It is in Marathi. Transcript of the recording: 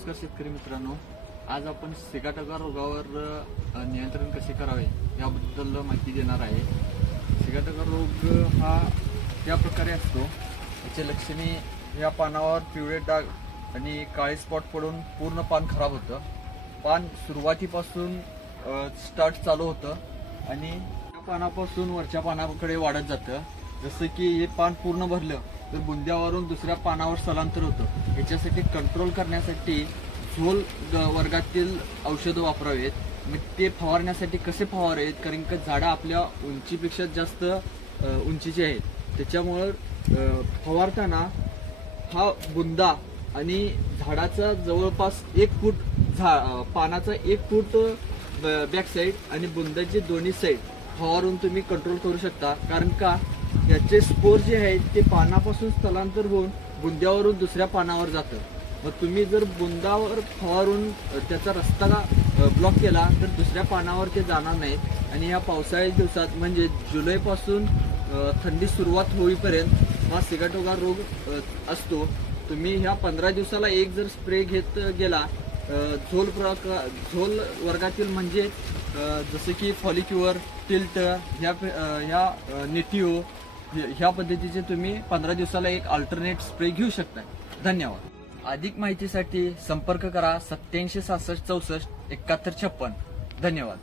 नमस्कार शेतकरी मित्रांनो, आज आपण सिगाटोका रोगावर नियंत्रण कसे करावे याबद्दल माहिती देणार आहे। सिगाटोका रोग हा त्या प्रकारे असतो, याचे लक्षणे या पानावर पिवळे डाग आणि काळे स्पॉट पडून पूर्ण पान खराब होतं। पान सुरुवातीपासून स्टार्ट चालू होतं आणि त्या पानापासून वरच्या पानाकडे वाढत जातं। जसं की हे पान पूर्ण भरलं तर बुंद्यावरून दुसऱ्या पानावर स्थलांतर होतं। याच्यासाठी कंट्रोल करण्यासाठी झोल वर्गातील औषधं वापरावेत। मग ते फवारण्यासाठी कसे फवारावेत, कारण की झाडं आपल्या उंचीपेक्षा जास्त उंचीचे आहेत, त्याच्यामुळे फवारताना हा बुंदा आणि झाडाचा जवळपास 1 फूट पानाचा 1 फूट बॅक साईड आणि बुंदाची दोन्ही साईड फवारून तुम्ही कंट्रोल करू शकता। कारण का याचे स्पोर जे आहेत ते पानापासून स्थलांतर होऊन बुंद्यावरून दुसऱ्या पानावर जातं। मग तुम्ही जर बुंदावर फवारून त्याचा रस्ता ब्लॉक केला तर दुसऱ्या पानावर ते जाणार नाहीत आणि या पावसाळ्याच्या दिवसात म्हणजे जुलैपासून थंडी सुरुवात होईपर्यंत हा सिगाटोका रोग असतो। तुम्ही ह्या 15 दिवसाला एक जर स्प्रे घेत गेला झोल वर्गातील म्हणजे जसे की फॉलिक्युअर, टिल्ट, ह्या नेटिओ ह्या पद्धतीचे तुम्ही 15 दिवसाला एक अल्टरनेट स्प्रे घेऊ शकता। धन्यवाद। अधिक माहितीसाठी संपर्क करा 87 66 64 71 56। धन्यवाद।